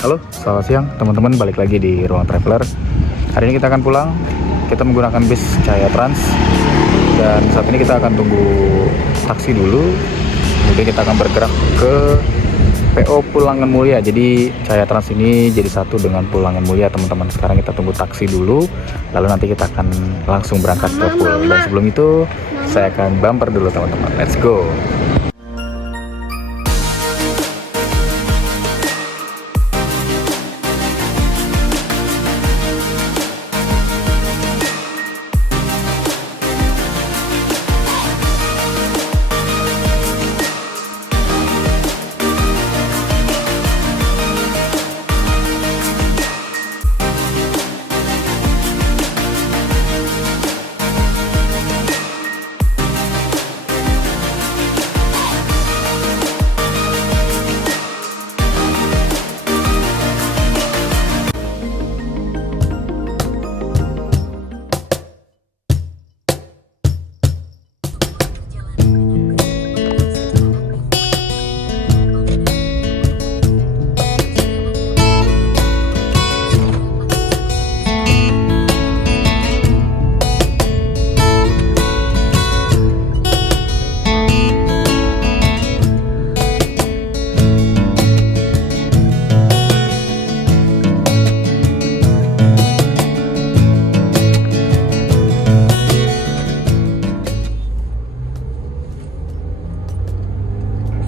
Halo, selamat siang teman-teman, balik lagi di Ruang Traveler. Hari ini kita akan pulang. Kita menggunakan bis Cahaya Trans. Dan saat ini kita akan tunggu taksi dulu. Kemudian kita akan bergerak ke PO Pulangan Mulia. Jadi Cahaya Trans ini jadi satu dengan Pulangan Mulia, teman-teman. Sekarang kita tunggu taksi dulu, lalu nanti kita akan langsung berangkat ke Pul. Dan sebelum itu, saya akan bumper dulu teman-teman. Let's go.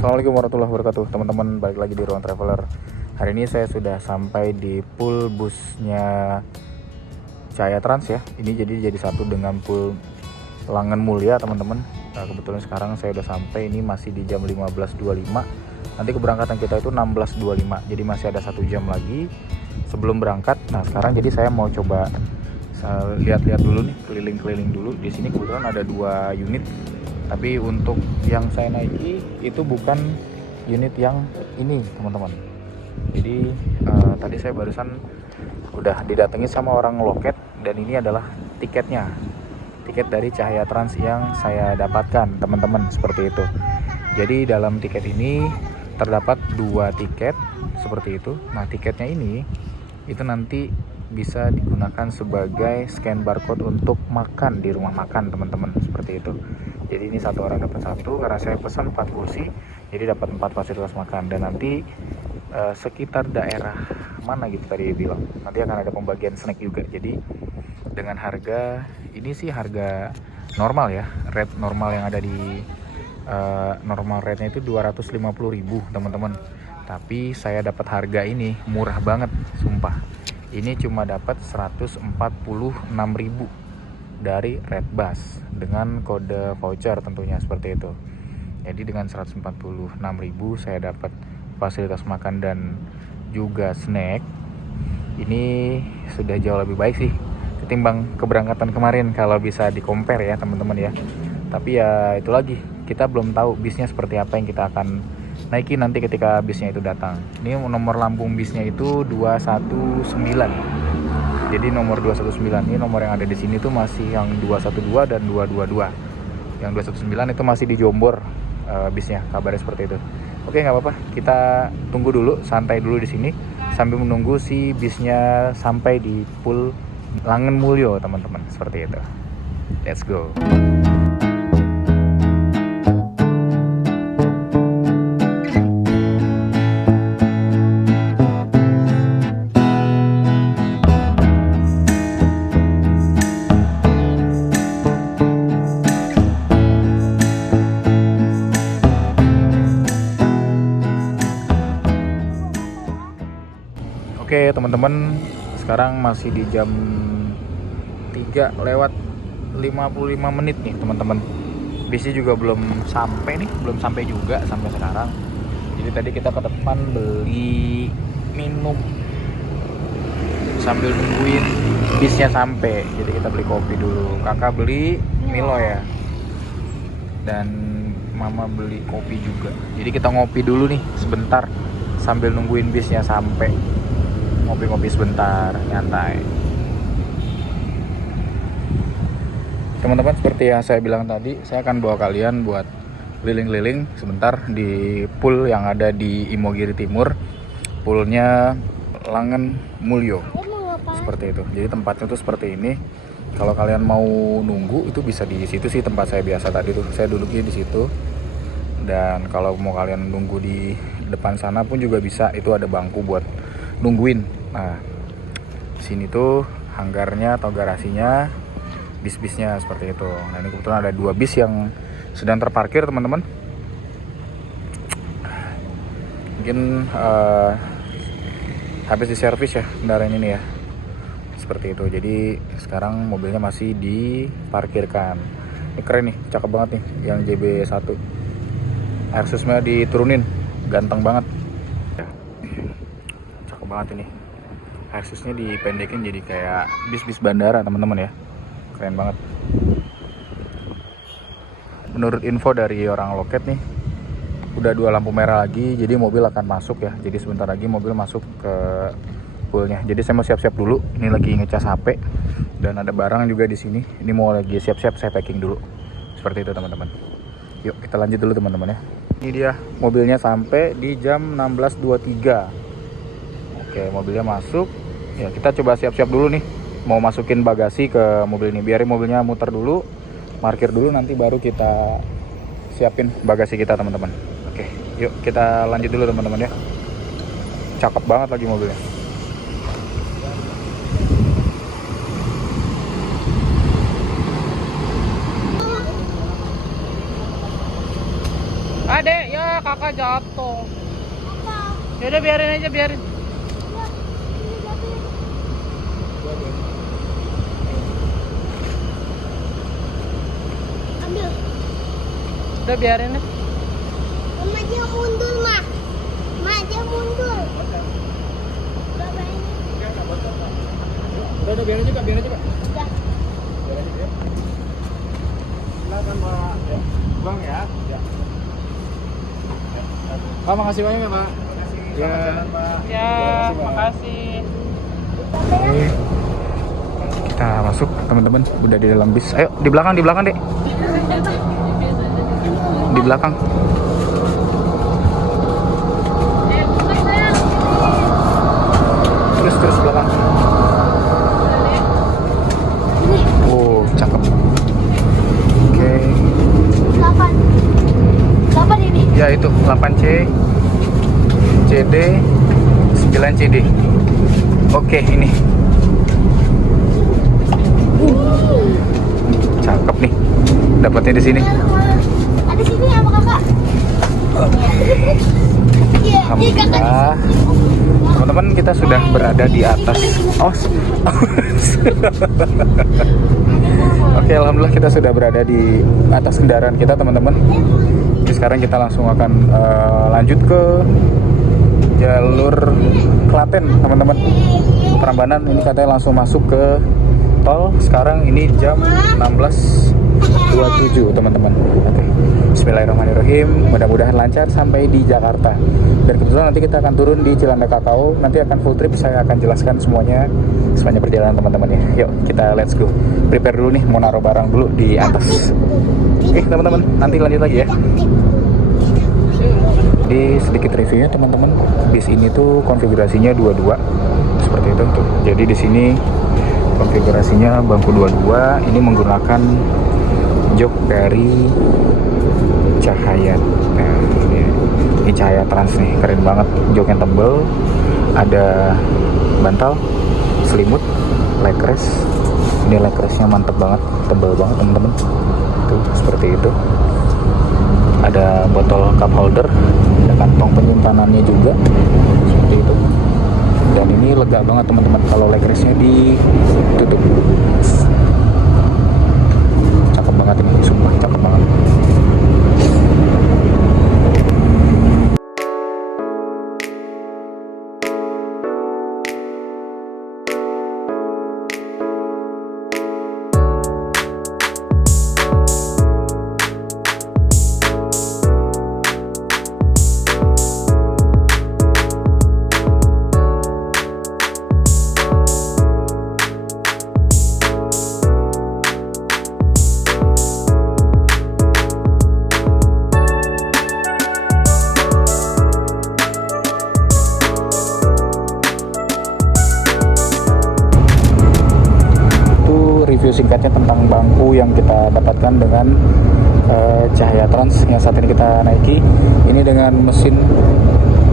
Assalamualaikum warahmatullahi wabarakatuh, teman-teman, balik lagi di Ruang Traveler. Hari ini saya sudah sampai di Pul busnya Cahaya Trans ya. Ini jadi satu dengan Pul Langan Mulia, teman-teman. Nah, kebetulan sekarang saya udah sampai, ini masih di jam 15.25. Nanti keberangkatan kita itu 16.25. Jadi masih ada 1 jam lagi sebelum berangkat. Nah, sekarang jadi saya mau coba lihat-lihat dulu nih, keliling-keliling dulu. Di sini kebetulan ada 2 unit. Tapi untuk yang saya naiki itu bukan unit yang ini, teman-teman. Jadi tadi saya barusan udah didatangi sama orang loket, dan ini adalah tiketnya, tiket dari Cahaya Trans yang saya dapatkan, teman-teman, seperti itu. Jadi dalam tiket ini terdapat 2 tiket seperti itu. Nah, tiketnya ini itu nanti bisa digunakan sebagai scan barcode untuk makan di rumah makan, teman-teman, seperti itu. Jadi ini satu orang dapat 1, karena saya pesan 4 kursi, jadi dapat 4 fasilitas makan. Dan nanti sekitar daerah mana gitu tadi bilang, nanti akan ada pembagian snack juga. Jadi dengan harga ini sih harga normal ya, rate normal yang ada di normal rate-nya itu 250.000, teman-teman. Tapi saya dapat harga ini murah banget, sumpah. Ini cuma dapat 146.000 dari Redbus dengan kode voucher tentunya, seperti itu. Jadi dengan 146.000 saya dapat fasilitas makan dan juga snack. Ini sudah jauh lebih baik sih ketimbang keberangkatan kemarin kalau bisa di-compare ya, teman-teman ya. Tapi ya itu lagi, kita belum tahu bisnya seperti apa yang kita akan naiki nanti ketika bisnya itu datang. Ini nomor lambung bisnya itu 219. Jadi nomor 219 ini nomor yang ada di sini tuh masih yang 212 dan 222. Yang 219 itu masih di Jombor bisnya, kabarnya seperti itu. Oke, nggak apa-apa. Kita tunggu dulu, santai dulu di sini sambil menunggu si bisnya sampai di Pul Langan Mulyo, teman-teman, seperti itu. Let's go. Oke, teman-teman, sekarang masih di jam 3:55 nih, teman-teman. Bisnya juga belum sampai juga sampai sekarang. Jadi tadi kita ke depan beli minum sambil nungguin bisnya sampai. Jadi kita beli kopi dulu. Kakak beli Milo ya, dan mama beli kopi juga. Jadi kita ngopi dulu nih sebentar sambil nungguin bisnya sampai. Ngopi-ngopi sebentar, nyantai. Teman-teman, seperti yang saya bilang tadi, saya akan bawa kalian buat keliling-keliling sebentar di pool yang ada di Imogiri Timur. Poolnya Langen Mulyo. Seperti itu. Jadi tempatnya tuh seperti ini. Kalau kalian mau nunggu itu bisa di situ sih tempat saya biasa tadi tuh. Saya duduknya di situ. Dan kalau mau kalian nunggu di depan sana pun juga bisa. Itu ada bangku buat nungguin. Nah, sini tuh hanggarnya atau garasinya, bis-bisnya seperti itu. Nah, ini kebetulan ada 2 bis yang sedang terparkir, teman-teman. Mungkin habis diservis ya kendaraan ini ya. Seperti itu. Jadi sekarang mobilnya masih diparkirkan. Ini keren nih, cakep banget nih yang JB1. Air susnya diturunin, ganteng banget. Cakep banget ini. Air susnya dipendekin jadi kayak bis-bis bandara, teman-teman ya. Keren banget. Menurut info dari orang loket nih, udah 2 lampu merah lagi, jadi mobil akan masuk ya. Jadi sebentar lagi mobil masuk ke poolnya. Jadi saya mau siap-siap dulu. Ini lagi ngecas HP dan ada barang juga di sini. Ini mau lagi siap-siap saya packing dulu. Seperti itu, teman-teman. Yuk kita lanjut dulu, teman-teman ya. Ini dia mobilnya sampai di jam 16.23. Oke, mobilnya masuk. Ya, kita coba siap-siap dulu nih. Mau masukin bagasi ke mobil ini. Biarin mobilnya muter dulu, parkir dulu, nanti baru kita siapin bagasi kita, teman-teman. Oke, yuk kita lanjut dulu, teman-teman ya. Cakep banget lagi mobilnya. Adek, ya kakak jatuh. Yaudah biarin aja, biarin. Ambil. Udah biarin deh. Mama dia mundur, mah. Ma dia mundur. Berapa ini? Udah biarin juga, biarin juga. Udah. Biarin juga. Silakan, Pak. Ya. Bang ya. Ya. Pak, makasih banyak ya, Pak. Ya, Ya, makasih. Oke. Kita masuk, teman-teman. Udah di dalam bis. Ayo, di belakang, Dek. Di belakang. Terus belakang. Oh, cakep. Oke. 8 ini. Ya itu 8C, CD, 9CD. Oke, ini. Cakep nih. Dapatnya di sini. Ada sini sama kakak. Iya, Alhamdulillah. Teman-teman, kita sudah berada di atas. Oke, alhamdulillah kita sudah berada di atas kendaraan kita, teman-teman. Jadi sekarang kita langsung akan lanjut ke jalur Klaten, teman-teman. Prambanan ini katanya langsung masuk ke tol. Sekarang ini jam 16.27, teman-teman. Oke. Bismillahirrahmanirrahim. Mudah-mudahan lancar sampai di Jakarta. Dan kebetulan nanti kita akan turun di Cilandak Kakao. Nanti akan full trip, saya akan jelaskan semuanya sepanjang perjalanan, teman-teman ya. Yuk kita let's go. Prepare dulu nih, mau naruh barang dulu di atas. Oke, teman-teman, nanti lanjut lagi ya. Di sedikit reviewnya, teman-teman, bis ini tuh konfigurasinya 22 seperti itu tuh. Jadi di sini konfigurasinya bangku 22. Ini menggunakan jok dari Cahaya. Nah, ini Cahaya Trans nih, keren banget. Joknya tebel, ada bantal, selimut, leg rest. Ini leg restnya mantep banget, tebel banget, teman-teman. Tuh seperti itu. Ada botol cup holder, ada kantong penyimpanannya juga, seperti itu. Dan ini lega banget, teman-teman, kalau leg restnya ditutup. Cakep banget ini, sumpah cakep banget. review singkatnya tentang bangku yang kita dapatkan dengan Cahaya Trans yang saat ini kita naiki. Ini dengan mesin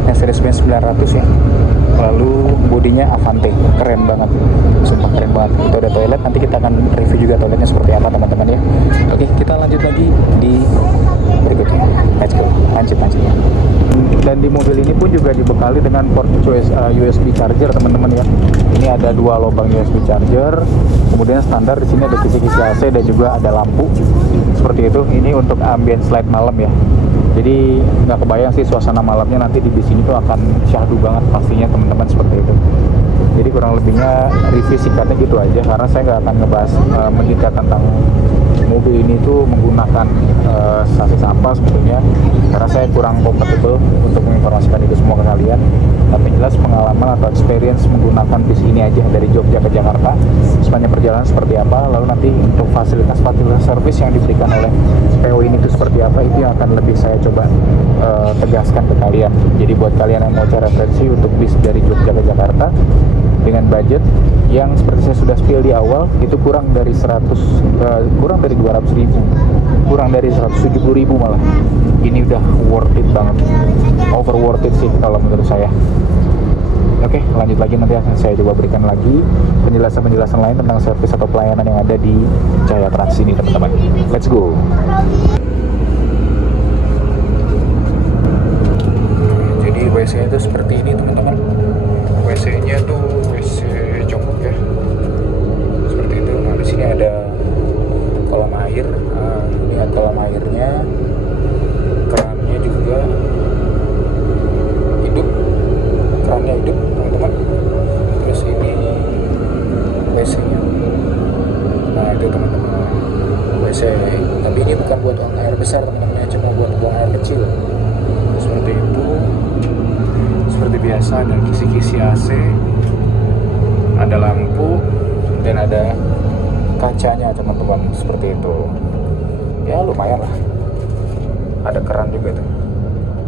Mercedes-Benz 900 ya. Lalu bodinya Avante, keren banget, sumpah keren banget. Itu ada toilet, nanti kita akan review juga toiletnya seperti apa teman-teman ya. Oke, kita lanjut lagi di berikutnya. Let's go, lanjut. Dan di mobil ini pun juga dibekali dengan port USB charger teman-teman ya. Ini ada 2 lubang USB charger. Kemudian standar di sini ada kisi-kisi AC dan juga ada lampu seperti itu. Ini untuk ambience light malam ya. Jadi nggak kebayang sih suasana malamnya nanti di bis ini tuh akan syahdu banget pastinya teman-teman, seperti itu. Jadi kurang lebihnya review singkatnya gitu aja, karena saya nggak akan ngebahas mendetail tentang mobil ini tuh menggunakan sasis apa sebetulnya, karena saya kurang kompatibel untuk menginformasikan itu semua ke kalian. Tapi jelas pengalaman atau experience menggunakan bis ini aja dari Jogja ke Jakarta sepanjang perjalanan seperti apa, lalu nanti untuk fasilitas service yang diberikan oleh PO ini tuh seperti apa, itu yang akan lebih saya coba tegaskan ke kalian. Jadi buat kalian yang mau cari referensi untuk bis dari Jogja ke Jakarta dengan budget yang seperti saya sudah spill di awal, itu kurang dari 200.000, kurang dari 170.000 malah. Ini udah worth it banget, over worth it sih kalau menurut saya. Oke, lanjut lagi, nanti akan saya coba berikan lagi penjelasan lain tentang service atau pelayanan yang ada di Cahaya Trans ini teman-teman. Let's go. Jadi WC-nya itu seperti ini teman-teman. WC-nya tuh WC jongkok ya, seperti itu. Nah, di sini ada kolam air. Nah, lihat kolam airnya, kerannya juga hidup, kerannya hidup teman-teman. Terus ini WC-nya. Nah itu teman-teman, WC. Tapi ini bukan buat buang air besar teman-teman, cuma buat buang air kecil. Seperti itu. Seperti biasa ada kisi-kisi AC, ada lampu, dan ada kacanya teman-teman, seperti itu. Ya lumayan lah. Ada keran juga tuh,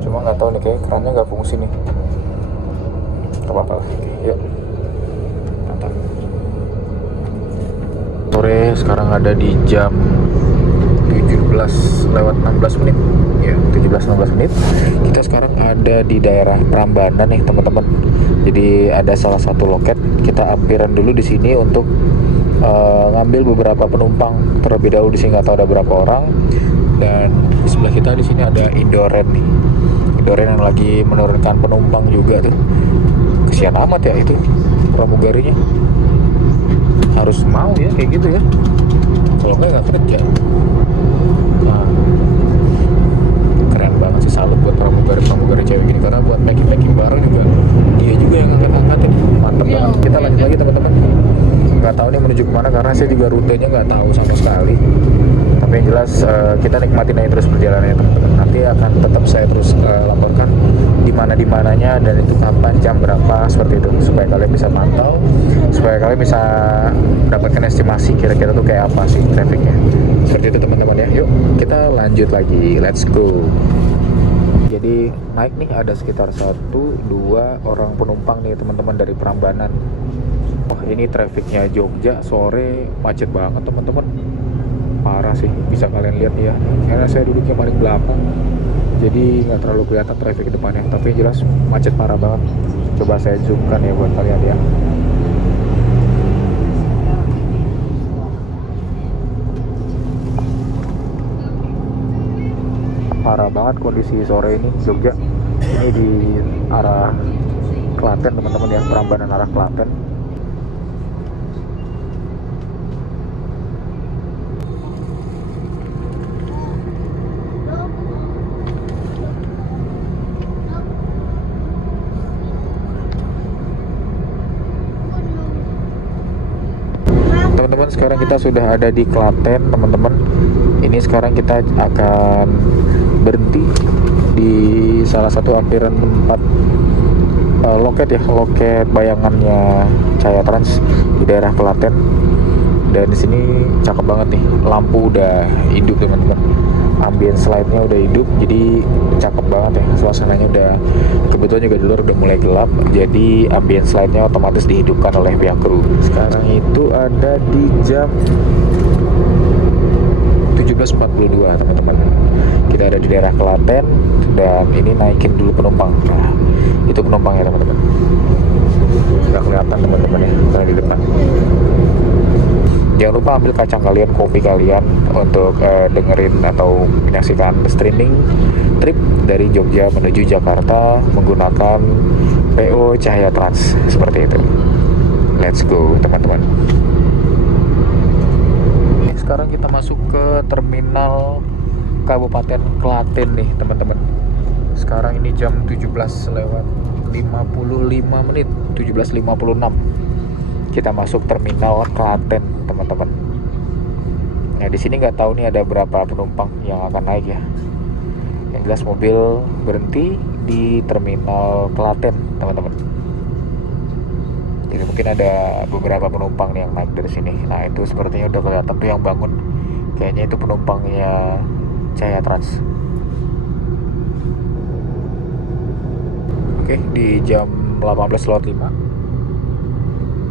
cuma nggak tahu nih, kayak kerannya nggak fungsi nih. Gak apa-apa lah. Yuk, mantap. Sore sekarang ada di jam 17:16 menit ya, 17:16 menit. Kita sekarang ada di daerah Prambanan nih teman-teman. Jadi ada salah satu loket, kita ampiran dulu di sini untuk ngambil beberapa penumpang terlebih dahulu. Di sini nggak tahu ada berapa orang. Dan di sebelah kita di sini ada Indoren nih, Indoren yang lagi menurunkan penumpang juga tuh. Kesian amat ya itu pramugarinya, harus mau ya kayak gitu ya, kalau nggak kerja. Nah, keren banget sih, salut buat pramugari cewek gini, karena buat packing barang juga dia juga yang angkat-angkatin, mantep banget. Kita lanjut lagi teman-teman. Nggak tahu nih menuju kemana, karena saya juga rutenya nggak tahu sama sekali. Tapi yang jelas kita nikmatin aja terus perjalanannya teman-teman. Nanti akan tetap saya terus laporkan di mananya dan itu kapan, jam berapa, seperti itu, supaya kalian bisa pantau, supaya kalian bisa mendapatkan estimasi kira-kira tuh kayak apa sih trafficnya. Seperti itu teman-teman ya. Yuk kita lanjut lagi, let's go. Jadi naik nih ada sekitar 1-2 orang penumpang nih teman-teman dari Prambanan. Wah ini trafficnya Jogja sore macet banget teman-teman, parah sih, bisa kalian lihat ya, karena saya duduknya paling belakang jadi nggak terlalu kelihatan traffic ke depannya, tapi yang jelas macet parah banget. Coba saya zoomkan ya buat kalian ya. Parah banget kondisi sore ini Jogja. Ini di arah Klaten teman-teman ya, Prambanan arah Klaten. Teman-teman, sekarang kita sudah ada di Klaten teman-teman. Ini sekarang kita akan berhenti di salah satu ampiran tempat loket ya, loket bayangannya Cahaya Trans di daerah Klaten. Dan di sini cakep banget nih, lampu udah hidup teman-teman. ambience light-nya udah hidup, jadi cakep banget ya. Suasananya udah, kebetulan juga di luar udah mulai gelap, jadi ambience light-nya otomatis dihidupkan oleh pihak kru. Sekarang itu ada di jam 17.42 teman-teman. Kita ada di daerah Klaten dan ini naikin dulu penumpang. Nah, itu penumpangnya teman-teman. Nggak kelihatan teman-teman ya, karena di depan. Jangan lupa ambil kacang kalian, kopi kalian untuk dengerin atau menyaksikan streaming trip dari Jogja menuju Jakarta menggunakan PO Cahaya Trans seperti itu. Let's go teman-teman. Sekarang kita masuk ke terminal Kabupaten Klaten nih teman-teman. Sekarang ini jam 17:55, 17:56. Kita masuk terminal Klaten teman-teman. Nah di sini nggak tahu nih ada berapa penumpang yang akan naik ya. Yang jelas mobil berhenti di terminal Klaten teman-teman. Jadi mungkin ada beberapa penumpang yang naik dari sini. Nah itu sepertinya udah kelihatan tuh yang bangun. Kayaknya itu penumpangnya Cahaya Trans. Oke, di jam 18:05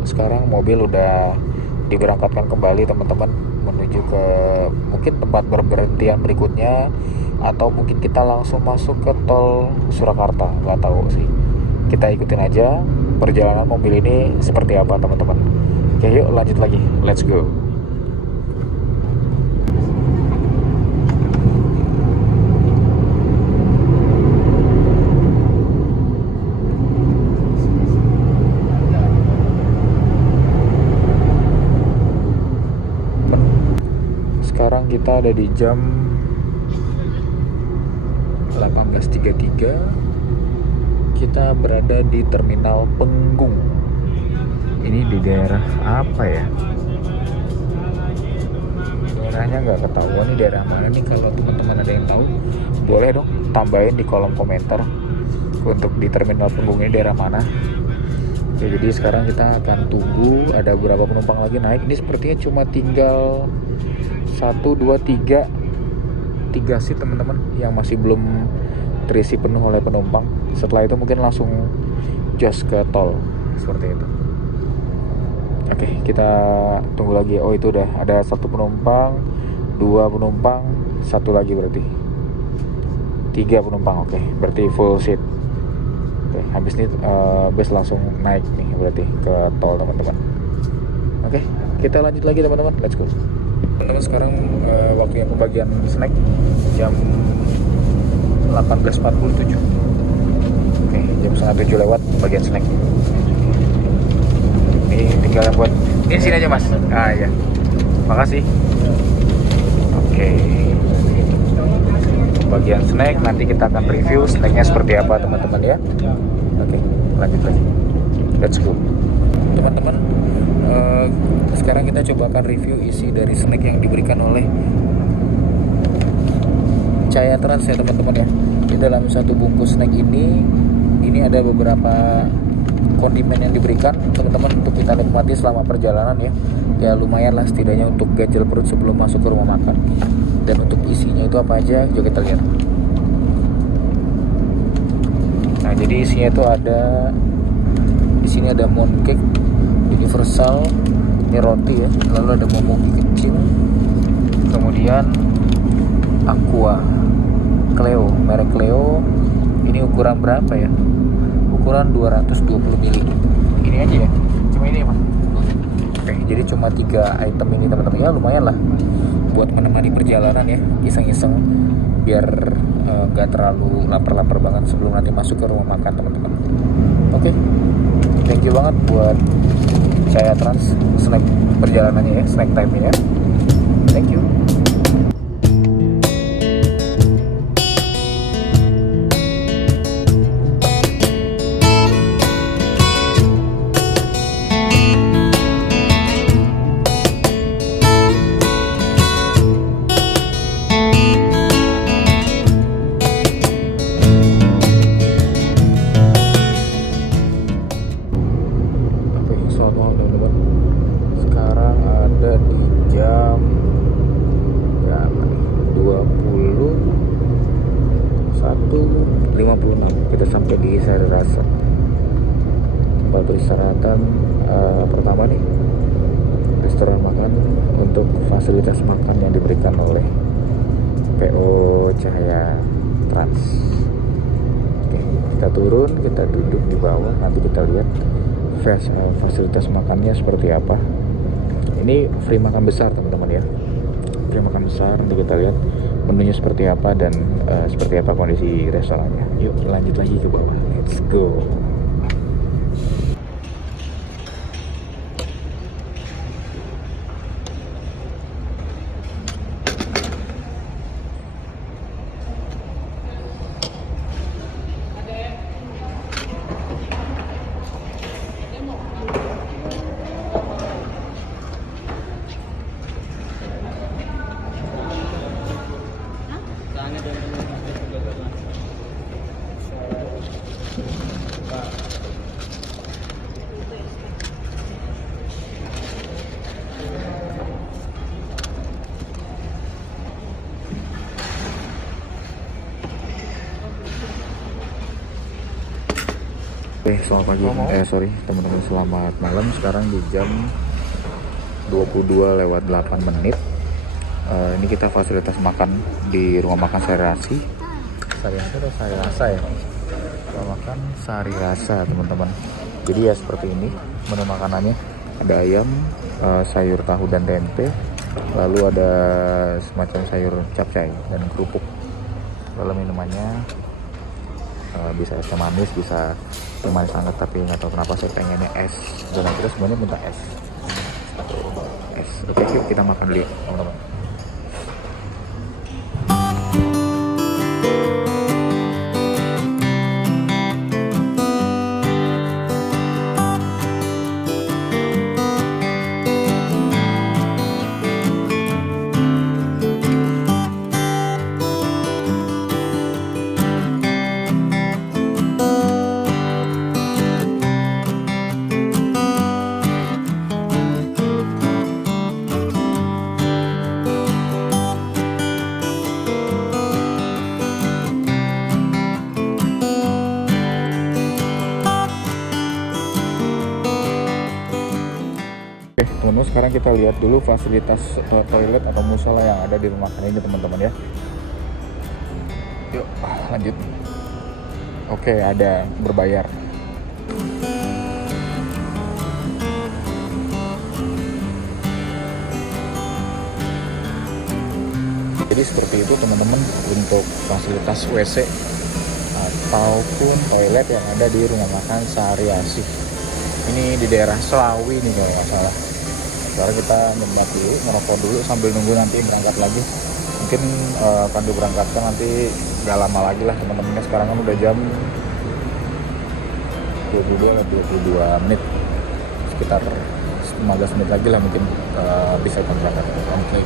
sekarang mobil udah diberangkatkan kembali teman-teman menuju ke mungkin tempat berberhentian berikutnya, atau mungkin kita langsung masuk ke tol Surakarta, nggak tahu sih. Kita ikutin aja perjalanan mobil ini seperti apa teman-teman. Oke yuk lanjut lagi, let's go. Sekarang kita ada di jam 18.33. Kita berada di terminal Penggung. Ini di daerah apa ya? Daerahnya nggak ketahuan nih daerah mana nih. Kalau teman-teman ada yang tahu, boleh dong tambahin di kolom komentar untuk di terminal Penggung ini daerah mana. Oke, jadi sekarang kita akan tunggu ada berapa penumpang lagi naik. Ini sepertinya cuma tinggal 1, 2, 3 seat teman-teman yang masih belum terisi penuh oleh penumpang. Setelah itu mungkin langsung jos ke tol seperti itu. Oke, kita tunggu lagi. Oh itu udah ada 1 penumpang, 2 penumpang, 1 lagi berarti 3 penumpang. Oke, berarti full seat. Oke, habis ini bus langsung naik nih berarti ke tol teman-teman. Oke, kita lanjut lagi teman-teman. Let's go. Teman-teman sekarang waktunya pembagian snack jam 18.47. Oke, jam 6:30 lewat bagian snack. Ini tinggal yang buat ini sini aja mas. Ah ya, makasih. Oke, bagian snack nanti kita akan review snacknya seperti apa teman-teman ya. Oke, lanjut lagi. Let's go teman-teman. Sekarang kita coba akan review isi dari snack yang diberikan oleh Cahaya Trans ya teman-teman ya. Di dalam satu bungkus snack ini ada beberapa kondimen yang diberikan teman-teman untuk kita nikmati selama perjalanan ya. Ya lumayan lah setidaknya untuk ganjel perut sebelum masuk ke rumah makan. Dan untuk isinya itu apa aja, coba kita lihat. Nah jadi isinya itu ada, di sini ada mooncake universal, ini roti ya, lalu ada momogi kecil, kemudian aqua Cleo, merek Cleo. Ini ukuran berapa ya? Ukuran 220 ml. Ini aja ya, cuma ini mas. Oke, jadi cuma 3 item ini teman-teman ya, lumayan lah buat menemani perjalanan ya, iseng-iseng biar nggak terlalu lapar-lapar banget sebelum nanti masuk ke rumah makan teman-teman. Oke, thank you banget buat Cahaya Trans snack perjalanannya ya, snack time-nya ya. Thank you. Sekarang ada di jam tempat peristirahatan pertama nih, restoran makan untuk fasilitas makan yang diberikan oleh PO Cahaya Trans. Oke, kita turun, kita duduk di bawah, nanti kita lihat fasilitas makannya seperti apa. Ini free makan besar teman-teman ya, free makan besar. Nanti kita lihat menunya seperti apa dan seperti apa kondisi restorannya. Yuk lanjut lagi ke bawah, let's go. Oke, selamat pagi. Teman-teman, selamat malam. Sekarang di jam 22:08. Ini kita fasilitas makan di rumah makan Sari Rasi. Sari Rasa ya. Rumah makan Sari Rasa, teman-teman. Jadi ya seperti ini menu makanannya. Ada ayam, sayur tahu dan tempe. Lalu ada semacam sayur capcay dan kerupuk. Lalu minumannya bisa es manis, bisa teh manis hangat, tapi nggak tahu kenapa saya pengennya es, dan kita sebenarnya minta es. Oke, yuk kita makan dulu teman-teman. Teman-teman, sekarang kita lihat dulu fasilitas toilet atau musola yang ada di rumah makan ini teman-teman ya. Yuk lanjut. Oke, ada berbayar. Jadi seperti itu teman-teman untuk fasilitas WC ataupun toilet yang ada di rumah makan Sari Asih. Ini di daerah Selawi nih kalau nggak salah. Sekarang kita nyebat dulu, ngerokok dulu sambil nunggu nanti berangkat lagi. Mungkin akan diberangkatkan nanti nggak lama lagi lah teman-teman. Sekarang kan udah jam 22 menit, sekitar 15 menit lagi lah mungkin bisa berangkat. Oke.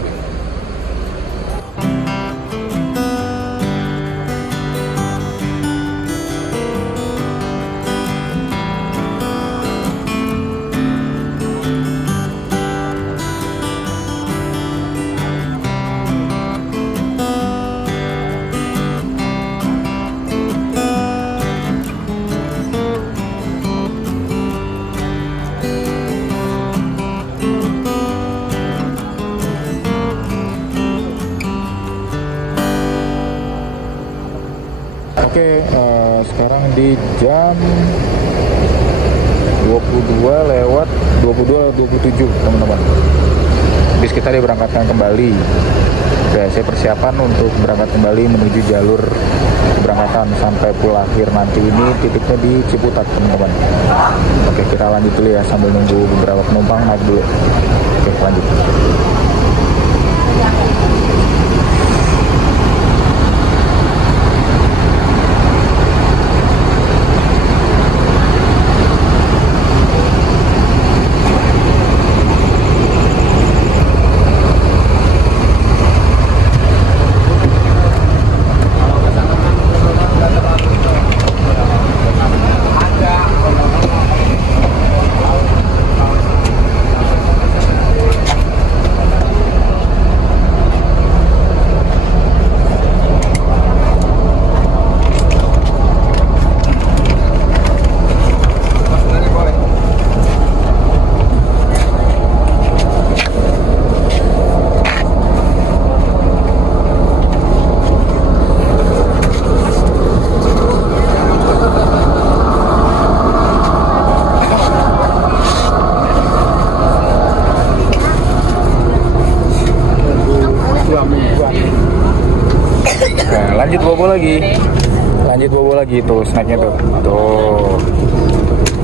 Oke, sekarang di jam 22:27 teman-teman. Bis kita diberangkatkan kembali. Ya, saya persiapan untuk berangkat kembali menuju jalur keberangkatan sampai pulau akhir nanti. Ini titiknya di Ciputat teman-teman. Oke, kita lanjut dulu ya sambil nunggu beberapa penumpang naik dulu. Oke, lanjut. bobo lagi. Lanjut bobo lagi tuh snacknya tuh. Tuh.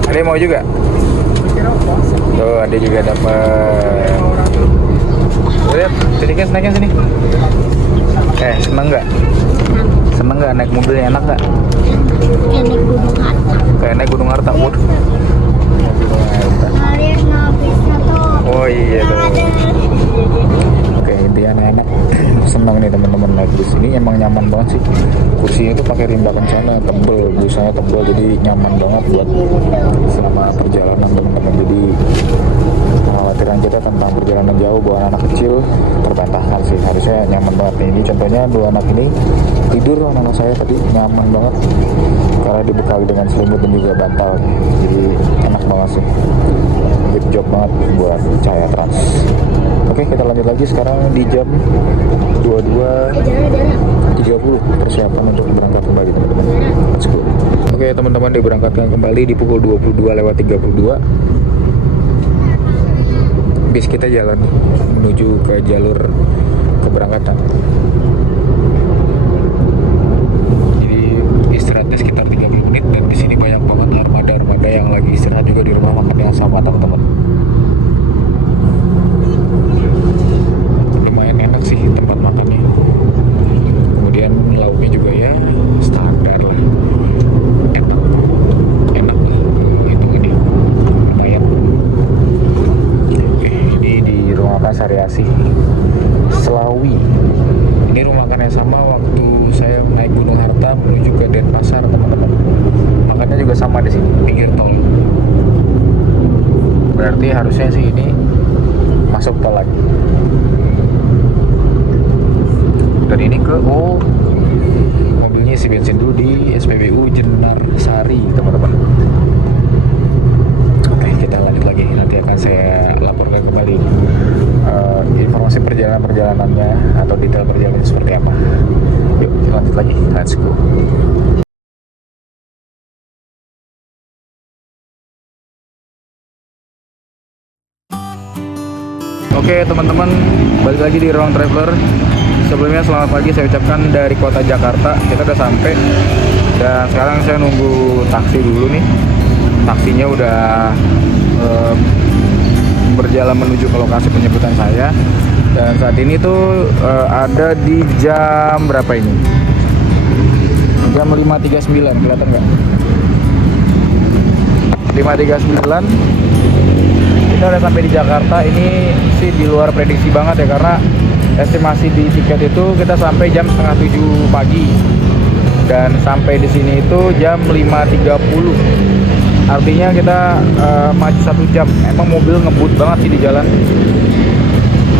Ada yang mau juga? Tuh, ada juga dapat. Lihat, sedikit snacknya sini. Seneng nggak? Seneng nggak naik mobilnya, enak nggak? Ini Gunung Harta. Kayak naik Gunung Harta, Bud. Kalian habisnya tuh. Oh iya tuh. Oke, intinya anak-anak senang nih teman-teman naik bus ini, emang nyaman banget sih. Kursinya tuh pakai rimba kencana tebel, busanya tebel, jadi nyaman banget buat selama perjalanan teman-teman. Jadi kekhawatiran kita tentang perjalanan jauh bawa anak kecil terbantahkan sih, harusnya nyaman banget nih. Ini contohnya dua anak ini tidur, anak saya tadi nyaman banget karena dibekali dengan selimut dan juga bantal, jadi enak banget sih. Good job banget buat Cahaya Trans. Oke, kita lanjut lagi sekarang di jam 22.30 persiapan untuk berangkat kembali teman-teman. Let's go. Oke teman-teman, diberangkatkan kembali di pukul 22.32. Bis kita jalan menuju ke jalur keberangkatan. Jadi istirahatnya sekitar 30 menit dan di sini banyak banget armada yang lagi istirahat juga di rumah makan yang sama teman-teman. Lumayan enak sih tempat makannya. Kemudian lauknya juga ya standar lah. Enak lah. Itu ini lumayan. Ini di rumah makan Sariasih Selawi. Ini rumah makan yang sama waktu saya naik Gunung Harta menuju ke Denpasar teman-teman. Makannya juga sama di sini, pinggir tol. Berarti harusnya sih ini masuk tol lagi. Dan ini ke mobilnya isi bensin dulu di SPBU Jenar Sari teman-teman. Oke, kita lanjut lagi, nanti akan saya laporkan kembali informasi perjalanannya atau detail perjalanan seperti apa. Yuk lanjut lagi, let's go. Oke teman-teman, balik lagi di Ruang Traveler. Sebelumnya selamat pagi saya ucapkan dari kota Jakarta. Kita udah sampai dan sekarang saya nunggu taksi dulu nih. Taksinya udah berjalan menuju ke lokasi penjemputan saya. Dan saat ini tuh ada di jam berapa ini? Jam 5.39, kelihatan nggak? 5.39. Kita udah sampai di Jakarta. Ini sih di luar prediksi banget ya, karena estimasi di tiket itu kita sampai jam setengah 7 pagi dan sampai di sini itu jam 5.30. Artinya kita maju 1 jam. Emang mobil ngebut banget sih di jalan.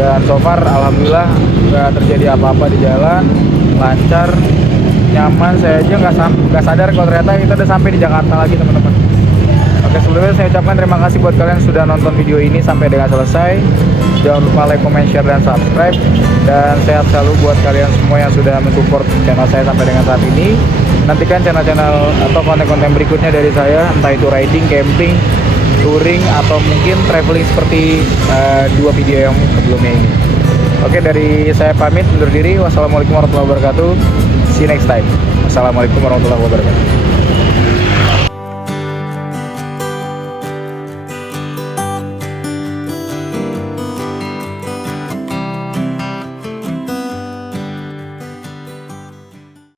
Dan so far alhamdulillah nggak terjadi apa-apa di jalan, lancar, nyaman. Saya aja nggak sadar kalau ternyata kita udah sampai di Jakarta lagi teman-teman. Oke, sebelumnya saya ucapkan terima kasih buat kalian yang sudah nonton video ini sampai dengan selesai. Jangan lupa like, comment, share, dan subscribe. Dan sehat selalu buat kalian semua yang sudah mensupport channel saya sampai dengan saat ini. Nantikan channel-channel atau konten-konten berikutnya dari saya, entah itu riding, camping, touring, atau mungkin traveling seperti 2 video yang sebelumnya ini. Oke, dari saya pamit undur diri. Wassalamualaikum warahmatullahi wabarakatuh. See you next time. Wassalamualaikum warahmatullahi wabarakatuh.